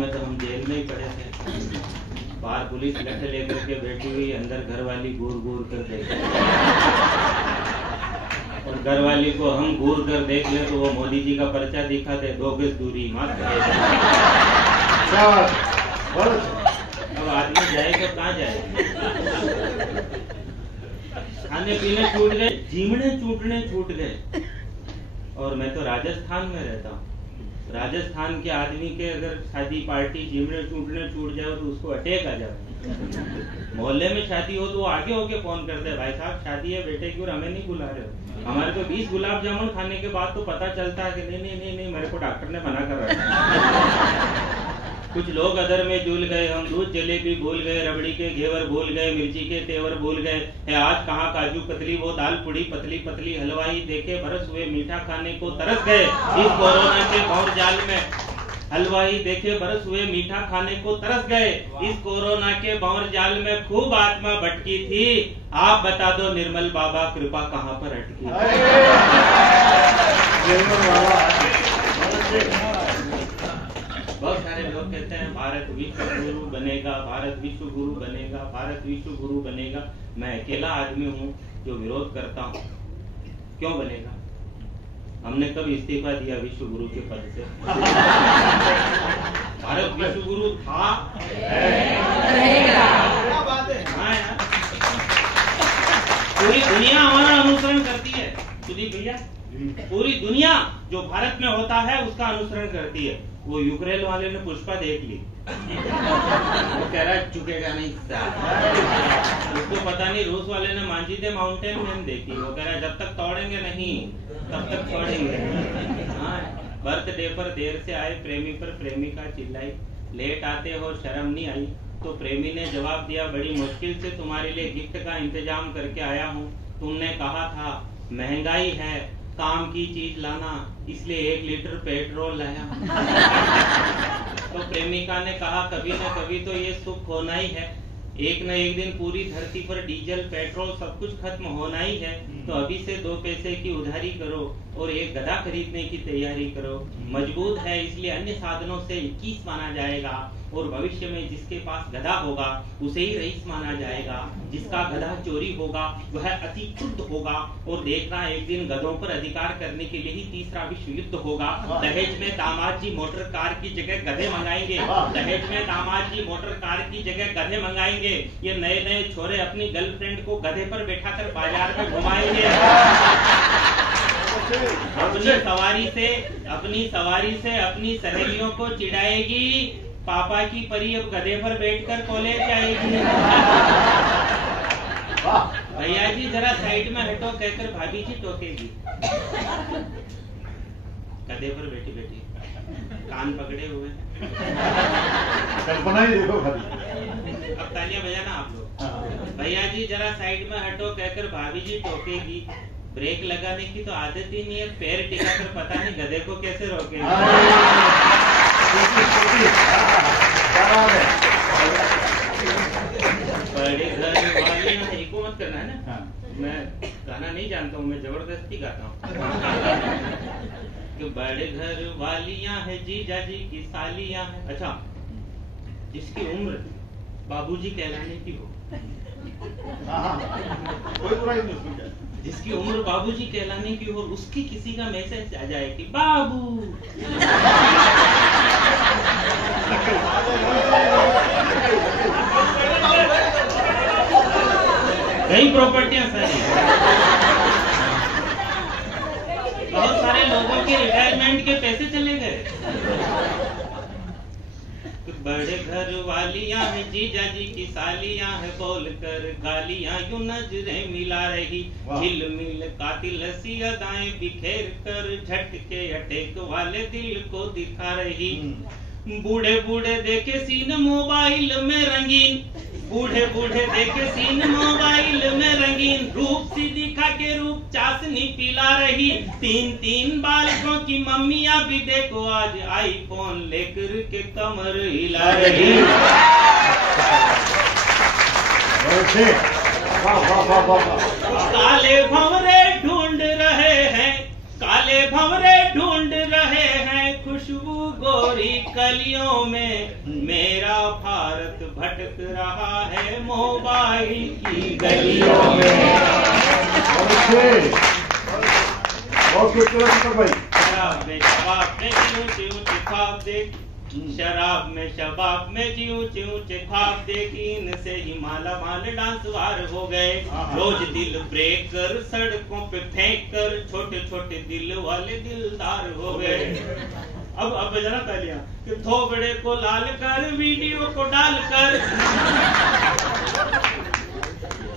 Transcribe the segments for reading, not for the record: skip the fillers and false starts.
समय तो हम जेल में ही पड़े थे। बाहर पुलिस लठ लेकर के बैठी हुई, अंदर घरवाली घूर घूर कर देख, और घरवाली को हम घूर कर देख ले तो वो मोदी जी का पर्चा दिखा दे, 2 गज दूरी मात्र। अब आदमी जाए तो कहाँ जाए? खाने पीने छूट गए, जीवने चूटने छूट गए। और मैं तो राजस्थान में रहता हूँ। राजस्थान के आदमी के अगर शादी पार्टी जीवने चूटने छूट जाए तो उसको अटैक आ जाए। मोहल्ले में शादी हो तो वो आगे होके फोन करते, भाई साहब शादी है बेटे की और हमें नहीं बुला रहे हो। हमारे को 20 गुलाब जामुन खाने के बाद तो पता चलता है कि नहीं नहीं नहीं नहीं, मेरे को डॉक्टर ने मना कर रखा। कुछ लोग अदर में झूल गए, हम दूध जलेबी भूल गए, रबड़ी के घेवर भूल गए, मिर्ची के तेवर भूल गए। है आज कहाँ काजू कतली, वो दाल पुड़ी पतली पतली हलवाई देखे बरस हुए, मीठा खाने को तरस गए इस कोरोना के भौर जाल में। हलवाई देखे बरस हुए, मीठा खाने को तरस गए इस कोरोना के भौर जाल में। खूब आत्मा भटकी थी, आप बता दो निर्मल बाबा कृपा कहाँ पर अटकी? बहुत सारे लोग कहते हैं भारत विश्व गुरु बनेगा, भारत विश्व गुरु बनेगा, भारत विश्व गुरु बनेगा। मैं अकेला आदमी हूँ जो विरोध करता हूँ। क्यों बनेगा? हमने कब इस्तीफा दिया विश्व गुरु के पद से? भारत विश्व गुरु था, हाँ यार। पूरी दुनिया हमारा अनुसरण करती है सुदीप भैया, पूरी दुनिया जो भारत में होता है उसका अनुसरण करती है। वो यूक्रेन वाले ने पुष्पा देख ली, वो कह रहा चुकेगा नहीं, उसको पता नहीं। रूस वाले ने मांझी दे माउंटेन मैन देखी, वो कह रहा जब तक तोड़ेंगे नहीं तब तक छोड़ेंगे। हाँ, बर्थडे पर देर से आए प्रेमी पर प्रेमिका चिल्लाई, लेट आते हो शर्म नहीं आई? तो प्रेमी ने जवाब दिया, बड़ी मुश्किल से तुम्हारे लिए गिफ्ट का इंतजाम करके आया हूँ। तुमने कहा था महंगाई है, काम की चीज लाना, इसलिए 1 लीटर पेट्रोल लाया। तो प्रेमिका ने कहा, कभी न कभी तो ये सुख होना ही है, एक न एक दिन पूरी धरती पर डीजल पेट्रोल सब कुछ खत्म होना ही है। तो अभी से 2 पैसे की उधारी करो और एक गधा खरीदने की तैयारी करो। मजबूत है इसलिए अन्य साधनों से 21 माना जाएगा, और भविष्य में जिसके पास गधा होगा उसे ही रईस माना जाएगा। जिसका गधा चोरी होगा वह अति क्रुद्ध होगा, और देखना एक दिन गधों पर अधिकार करने के लिए ही तीसरा विश्व युद्ध होगा। दहेज में दामाद जी मोटर कार की जगह गधे मंगाएंगे, दहेज में दामाद जी मोटर कार की जगह गधे मंगाएंगे। ये नए नए छोरे अपनी गर्लफ्रेंड को गधे पर बैठा कर बाजार में घुमाएंगे। अपनी सवारी से अपनी सहेलियों को चिढ़ाएगी, पापा की परी अब गधे पर बैठकर कॉलेज जाएगी। भैया जी जरा साइड में हटो कहकर भाभी जी टोकेगी। गधे पर बैठी बैठी कान पकड़े हुए, कल्पना ही देखो भाभी। अब तालियां बजाना आप लोग। भैया जी जरा साइड में हटो कहकर भाभी जी टोकेगी। ब्रेक लगाने की तो आदत ही नहीं है, पैर टिका कर पता नहीं गधे को कैसे रोकेंगे। बड़े घर वाली इको मत करना है ना। मैं गाना नहीं जानता हूँ, मैं जबरदस्ती गाता हूँ। कि बड़े घर वालियां है जीजा जी की सालियां है। अच्छा, जिसकी उम्र बाबूजी कहलाने की हो, कोई बुराई नहीं उसमें। जिसकी उम्र बाबूजी कहलाने की हो, उसकी किसी का मैसेज आ जाए कि बाबू कई प्रॉपर्टियां सारी। बहुत सारे लोगों के रिटायरमेंट के पैसे चले गए। बड़े घर वालियां है जीजा जी की सालियां है, बोल कर गालियां यूं नजरें मिला रही। झिलमिल कातिल सी अदाएं बिखेर कर झटके अटैक वाले दिल को दिखा रही। बूढ़े बूढ़े देखे सीन मोबाइल में रंगीन, बूढ़े बूढ़े देखे सीन मोबाइल में रंगीन। रूप सी दिखा के रूप चाशनी पिला रही। 3-3 बालकों की मम्मियां भी देखो आज आईफोन लेकर के कमर हिला रही। काले भंवरे ढूंढ रहे हैं, काले काले भंवरे ढूंढ रहे हैं खुशबू गोरी कलियों में, मेरा भारत भटक रहा है मोबाइल की गलियों में। बहुत खूबसूरत भाई। शराब में शबाब में ऊंचे ऊंचे ख्वाब देख, शराब में शबाब में जी ऊंचे ऊंचे ख्वाब देखी, इनसे ही माला माल डांसवार हो गए। रोज दिल ब्रेक कर सड़कों पे फेंक कर, छोटे छोटे दिल वाले दिलदार हो गए। अब बजाना तालियां कि थोबड़े को लाल कर वीडियो को डालकर,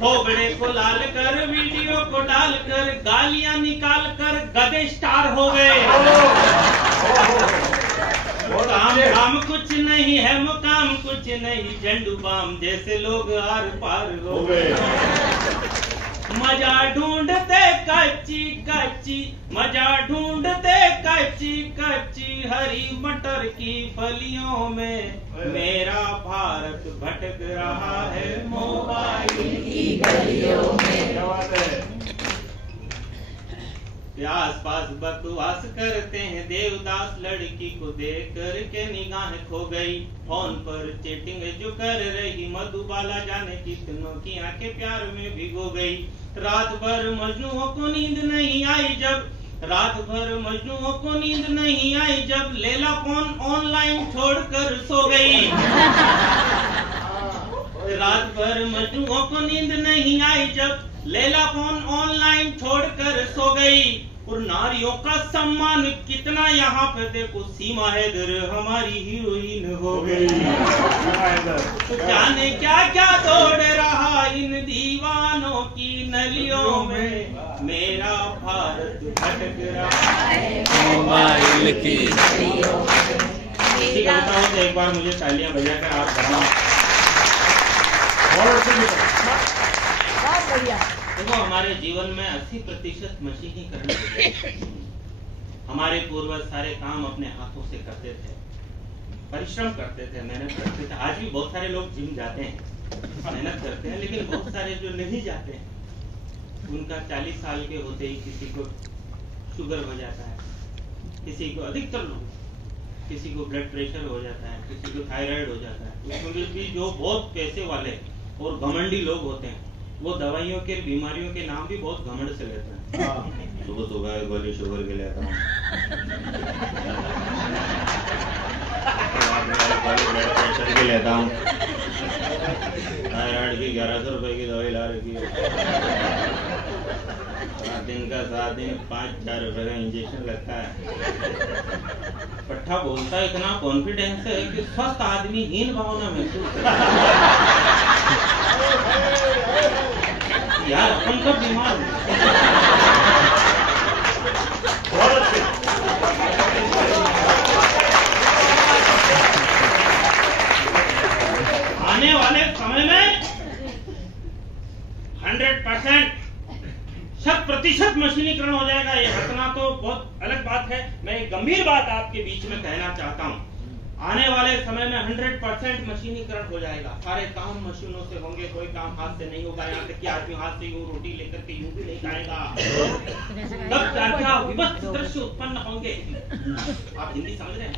थोबड़े को लाल कर वीडियो को डालकर, गालियां निकाल कर गधे स्टार हो गए। काम कुछ नहीं है मुकाम कुछ नहीं, झंडू बाम जैसे लोग आर पार हो गए। मजा ढूंढते कच्ची कच्ची, मजा ढूंढते कच्ची कच्ची हरी मटर की फलियों में, मेरा भारत भटक रहा है मोबाइल की गलियों में। क्या बात है। आस पास बकवास करते हैं देवदास, लड़की को देख कर के निगाह खो गई। फोन पर चैटिंग जो कर रही मधुबाला, जाने कितनों की आंखें प्यार में भिगो गई। रात भर मजनूओं को नींद नहीं आई जब, रात भर मजनूओं को नींद नहीं आई जब, लैला फोन ऑनलाइन छोड़कर सो गई। रात भर मजनूओं को नींद नहीं आई जब, लैला फोन ऑनलाइन छोड़कर सो गई। और नारियों का सम्मान कितना यहाँ पे देखो, सीमा हैदर हमारी हीरोइन हो गई। तो जाने क्या क्या दौड़ रहा इन दीवानों की नलियों में, मेरा भारत भटक रहा है मोबाइल की नलियों में। किसी का बताओ तो एक बार मुझे तालियां बजा कर आप बताओ। बहुत बढ़िया। देखो हमारे जीवन में 80% मशीनीकरण हो गया। हमारे पूर्वज सारे काम अपने हाथों से करते थे, परिश्रम करते थे, मेहनत करते थे। आज भी बहुत सारे लोग जिम जाते हैं, मेहनत करते हैं, लेकिन बहुत सारे जो नहीं जाते हैं, उनका 40 साल के होते ही किसी को शुगर हो जाता है, किसी को, अधिकतर लोग, किसी को ब्लड प्रेशर हो जाता है, किसी को थायराइड हो जाता है। उसमें भी जो बहुत पैसे वाले और घमंडी लोग होते हैं, वो दवाइयों के, बीमारियों के नाम भी बहुत घमंड से लेते हैं। सुबह सुबह एक गोली शुगर के लेता हूँ, ब्लड प्रेशर की लेता हूँ, थायराइड की 1100 रुपए की दवाई ला रखी है, 7 दिन का 7 दिन 5-4 रुपए का इंजेक्शन लगता है। पट्टा बोलता है इतना कॉन्फिडेंस है कि स्वस्थ आदमी हीन भावना महसूस करता है। यार अपन सब बीमार आने वाले समय में 100% 100% मशीनीकरण हो जाएगा। ये हटना तो बहुत अलग बात है, मैं एक गंभीर बात आपके बीच में कहना चाहता हूँ। आने वाले समय में 100% मशीनीकरण हो जाएगा। सारे काम मशीनों से होंगे, कोई काम हाथ से नहीं होगा। यहाँ तक कि आदमी हाथ से यूं रोटी लेकर के यूं भी नहीं खाएगा। तब क्या क्या विभत्स दृश्य उत्पन्न होंगे। आप हिंदी समझ रहे हैं?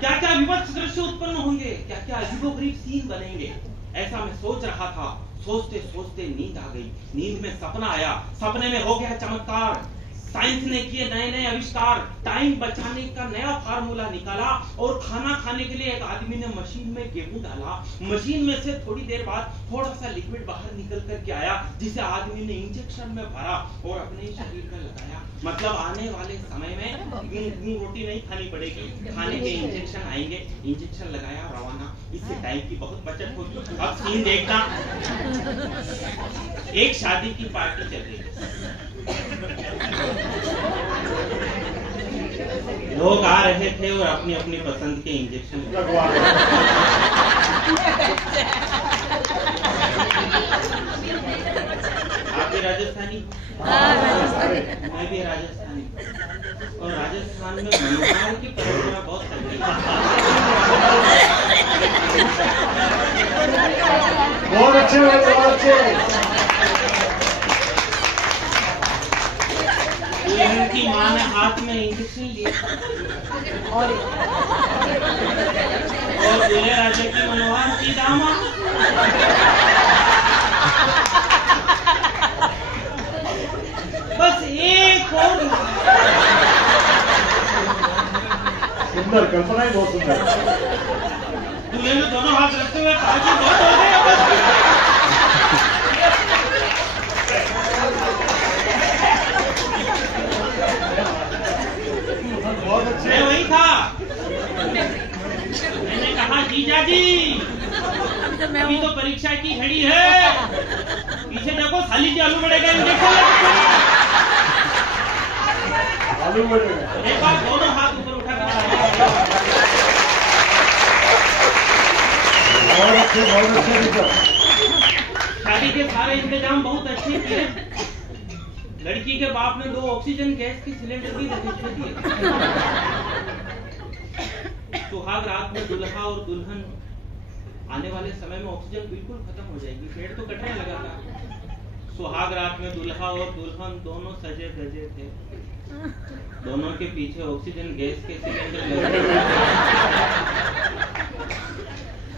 क्या क्या विभत्स दृश्य उत्पन्न होंगे, क्या क्या अजीबोगरीब सीन बनेंगे। ऐसा मैं सोच रहा था, सोचते सोचते नींद आ गई। नींद में सपना आया, सपने में हो गया चमत्कार। साइंस ने किए नए नए आविष्कार, टाइम बचाने का नया फार्मूला निकाला और खाना खाने के लिए एक आदमी ने मशीन में गेहूं डाला। मशीन में से थोड़ी देर बाद थोड़ा सा लिक्विड बाहर निकल करके आया, जिसे आदमी ने इंजेक्शन में भरा और अपने शरीर में लगाया। मतलब आने वाले समय में रोटी नहीं खानी पड़ेगी, खाने के इंजेक्शन आएंगे, इंजेक्शन लगाया रवाना। इससे टाइम की बहुत बचत होगी। अब सीन देखना, एक शादी की पार्टी चल रही है, लोग आ रहे थे और अपनी अपनी पसंद के इंजेक्शन आप भी राजस्थानी? मैं भी राजस्थानी। और राजस्थान में मनोकाम की परंपरा बहुत चलती है। बहुत अच्छे, बहुत अच्छे। लड़की माँ ने हाथ में इंजेक्शन लिया और दूल्हे राजा की मनोहर की दामा। बस एक और सुंदर कल्पना ही बहुत सुंदर। दूल्हे ने दोनों हाथ रखते हुए कहा कि बहुत हो गया बस। बहुत अच्छे। मैं वही था। मैंने कहा जीजा जी अभी तो परीक्षा की घड़ी है, पीछे देखो साली जी आलू बढ़ेगा इंजेक्शन। आलू बढ़ेगा। एक बार दोनों हाथ ऊपर उठा कर बहुत अच्छे टीचर। शादी के सारे इंतजाम बहुत अच्छे किए। लड़की के बाप ने 2 ऑक्सीजन गैस के सिलेंडर भी रखे दिए। सुहाग रात में दुल्हा और दुल्हन आने वाले समय में ऑक्सीजन बिल्कुल खत्म हो जाएगी, पेड़ तो कटने लगा था। सुहाग रात में दुल्हा और दुल्हन दोनों सजे धजे थे, दोनों के पीछे ऑक्सीजन गैस के सिलेंडर लगे।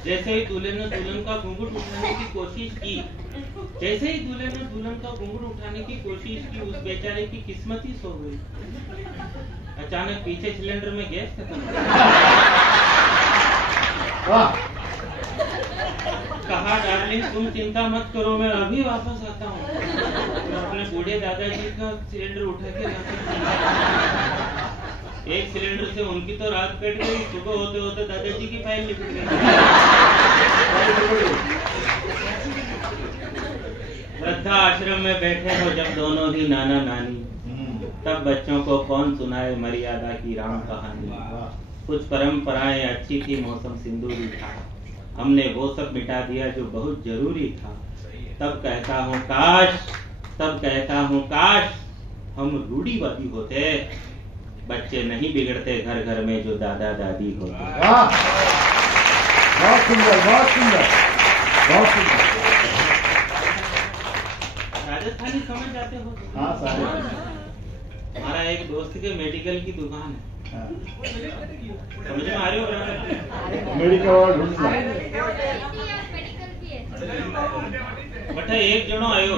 जैसे ही दूल्हे ने दुल्हन का घूंघट उठाने की कोशिश की, जैसे ही दूल्हे ने दुल्हन का घूंघट उठाने की कोशिश की, उस बेचारे की किस्मत ही सो गई। अचानक पीछे सिलेंडर में गैस खत्म हो गई। कहा डार्लिंग तुम चिंता मत करो, मैं अभी वापस आता हूँ। मैं अपने बूढ़े दादाजी का सिलेंडर उठा के एक सिलेंडर से उनकी तो रात कट गई, सुबह होते होते दादाजी की फाइल निकल गई। वृद्धा आश्रम में बैठे हो जब दोनों ही नाना नानी, तब बच्चों को कौन सुनाए मर्यादा की राम कहानी। कुछ परंपराएं अच्छी थी, मौसम सिंदूरी था, हमने वो सब मिटा दिया जो बहुत जरूरी था। तब कहता हूँ काश हम रूढ़िवादी होते, बच्चे नहीं बिगड़ते घर घर में जो दादा दादी होते। बहुत सुंदर, बहुत सुंदर, बहुत सुंदर। राजस्थानी समझ जाते हो? हाँ सारे। हमारा एक दोस्त के मेडिकल की दुकान है, समझ में आ रही हो? मेडिकल वाला ढूंढना। बट एक जनो आयो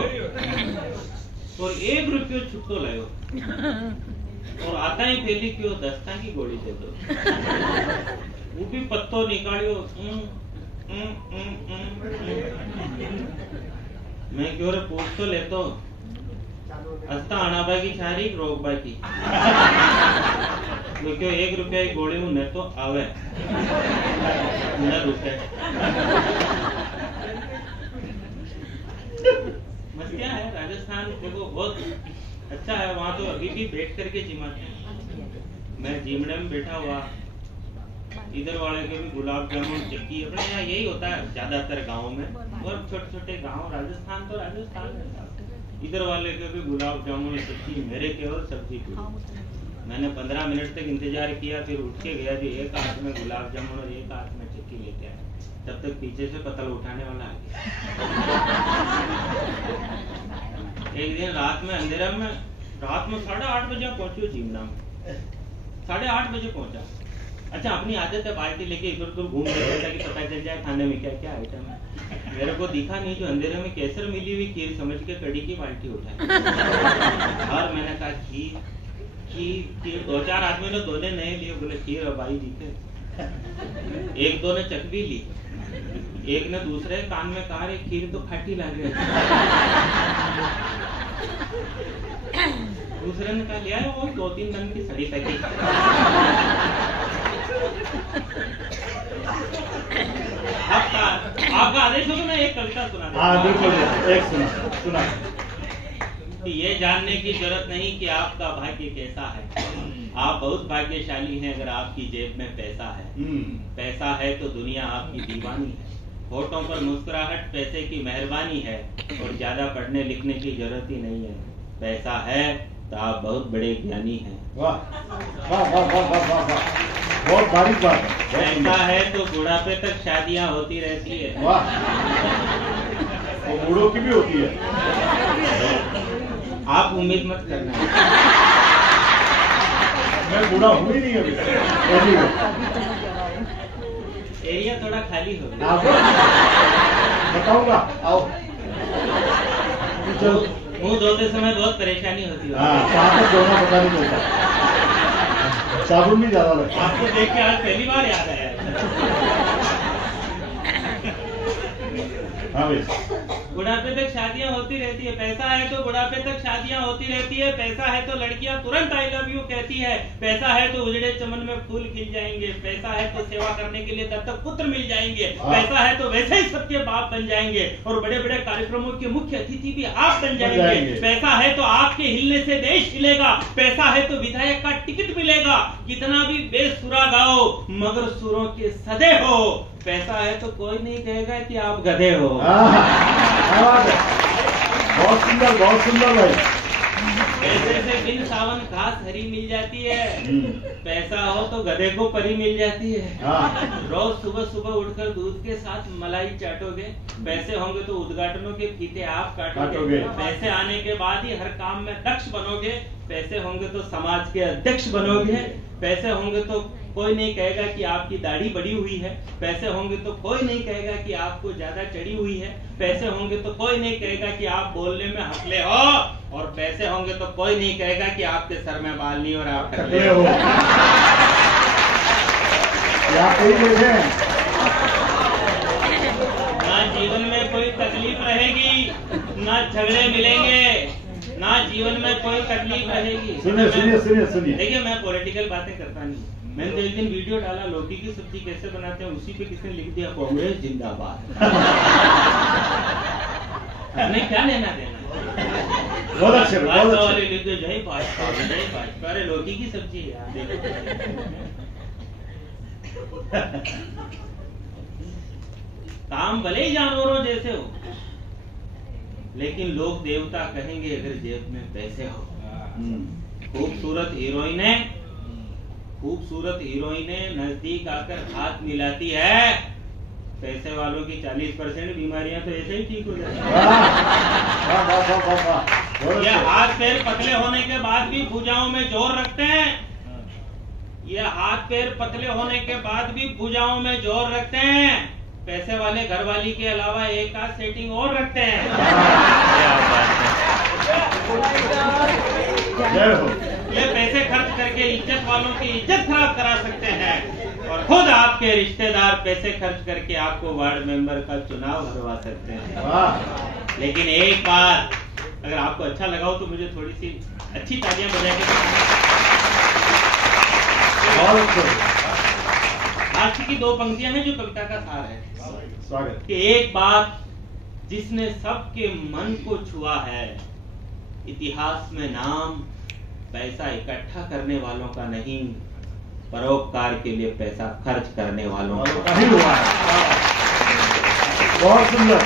और 1 रुपयो छुट्टो लायो और आता ही पहली क्यों 10 की गोली दे दो। वो भी पत्तो निकालियो। मैं क्यों रे पूछ तो ले तो अस्ता आना की छारी रोक बाकी क्यों 1 रुपया की गोली में न तो आवे न रुके। मस्तियां है राजस्थान, देखो बहुत अच्छा है, वहाँ तो अभी भी बैठ करके जिमाते हैं। मैं जिमने में बैठा हुआ, इधर वाले के भी गुलाब जामुन चिक्की, अपने यहाँ यही होता है ज्यादातर गाँव में, और छोटे छोटे गाँव। राजस्थान तो राजस्थान है, इधर वाले के भी गुलाब जामुन चिक्की, मेरे केवल सब्जी पूरी। मैंने 15 मिनट तक इंतजार किया, फिर उठ के गया जो एक हाथ में गुलाब जामुन और एक हाथ में चिक्की लेके आया। तब तक पीछे से पतल उठाने वाला आ गया। एक दिन रात में अंधेरा में, रात में 8:30 बजे पहुंचे जीमना में, 8:30 बजे पहुंचा। अच्छा अपनी आदत है बाल्टी लेके इधर उधर घूम रहे ताकि पता चल जाए खाने में क्या क्या आइटम है। मेरे को दिखा नहीं, जो अंधेरे में केसर मिली हुई खीर समझ के कड़ी की बाल्टी उठाई और मैंने कहा खीर 2-4 आदमी ने दोने नहीं लिए, बोले खीर और भाई जी के 1-2 ने चख भी ली, एक ने दूसरे कान में कहा रे खीर तो खट्टी लग रही है। दूसरे ने कहा लिया वो 2-3 दिन की सड़ी सकी। आपका आदेश हो तो मैं एक कविता सुना दूं। हाँ बिल्कुल, एक सुना। ये जानने की जरूरत नहीं कि आपका भाग्य कैसा है, आप बहुत भाग्यशाली हैं अगर आपकी जेब में पैसा है। पैसा है तो दुनिया आपकी दीवानी है, होठों पर मुस्कुराहट पैसे की मेहरबानी है, और ज्यादा पढ़ने लिखने की जरूरत ही नहीं है। पैसा है तो आप बहुत बड़े ज्ञानी हैं। वाह वाह वाह वाह वाह वाह वाह, बहुत बारीक बात है। पैसा है तो बुढ़ापे तक शादियां होती रहती है। वाह, वो बूढ़ों की भी होती है। आप उम्मीद मत करना। मैं बूढ़ा हूँ ही नहीं अभी। एरिया थोड़ा खाली हो गया। बताऊंगा, आओ। चल, मुंह धोते समय बहुत परेशानी होती है। हाँ, कहाँ तक धोना पता नहीं चलता, साबुन भी ज्यादा लगता है। आपको देख के आज पहली बार याद आया। हाँ भाई, बुढ़ापे तक शादियां होती रहती है, पैसा है तो बुढ़ापे तक शादियां होती रहती है, पैसा है तो लड़कियां तुरंत आई लव यू कहती है, पैसा है तो उजड़े चमन में फूल खिल जाएंगे, पैसा है तो सेवा करने के लिए दत्तक पुत्र मिल जाएंगे, पैसा है तो वैसे ही सबके बाप बन जाएंगे और बड़े बड़े कार्यक्रमों के मुख्य अतिथि भी आप बन जाएंगे, पैसा है तो आपके हिलने से देश हिलेगा, पैसा है तो विधायक का टिकट मिलेगा, कितना भी बेसुरा गाओ मगर सुरों के सदे हो, पैसा है तो कोई नहीं कहेगा कि आप गधे हो। बहुत सुंदर भाई। पैसे से बिन सावन घास हरी मिल जाती है, पैसा हो तो गधे को परी मिल जाती है। रोज सुबह सुबह उठकर दूध के साथ मलाई चाटोगे, पैसे होंगे तो उद्घाटनों के फीते आप काटोगे, पैसे आने के बाद ही हर काम में दक्ष बनोगे, पैसे होंगे तो समाज के अध्यक्ष बनोगे, पैसे होंगे तो कोई नहीं कहेगा कि आपकी दाढ़ी बड़ी हुई है, पैसे होंगे तो कोई नहीं कहेगा कि आपको ज्यादा चढ़ी हुई है, पैसे होंगे तो कोई नहीं कहेगा कि आप बोलने में हंसले हो, और पैसे होंगे तो कोई नहीं कहेगा कि आपके सर में बाल नहीं और आप टकले हो। ना जीवन में कोई तकलीफ रहेगी, ना झगड़े मिलेंगे, ना जीवन में कोई तकलीफ रहेगी। सुनिए। देखिए, मैं पॉलिटिकल बातें करता नहीं, मैंने तो एक दिन वीडियो डाला लौकी की सब्जी कैसे बनाते हैं, उसी पे किसने लिख दिया कांग्रेस जिंदाबाद। हमें क्या लेना देना। बहुत अच्छे वाले लिख दो जय भाजपा, अरे लौकी की सब्जी है यार, देखो। काम भले ही जानवरों जैसे हो, लेकिन लोग देवता कहेंगे अगर जेब में पैसे हो। खूबसूरत हीरोइनें नजदीक आकर हाथ मिलाती है, पैसे वालों की 40% बीमारियां तो ऐसे ही ठीक हो जाती है। ये हाथ पैर पतले होने के बाद भी भुजाओं में जोर रखते हैं, ये हाथ पैर पतले होने के बाद भी भुजाओं में जोर रखते हैं, पैसे वाले घरवाली के अलावा एक आध सेटिंग और रखते हैं। ये पैसे खर्च करके इज्जत वालों की इज्जत खराब करा सकते हैं, और खुद आपके रिश्तेदार पैसे खर्च करके आपको वार्ड मेंबर का चुनाव हरवा सकते हैं। लेकिन एक बात, अगर आपको अच्छा लगा हो तो मुझे थोड़ी सी अच्छी तालियां बजा के। आज की 2 पंक्तियां हैं जो कविता का सार है। स्वागत। कि एक बात जिसने सबके मन को छुआ है, इतिहास में नाम पैसा इकट्ठा करने वालों का नहीं, परोपकार के लिए पैसा खर्च करने वालों का ही हुआ है। बहुत सुंदर।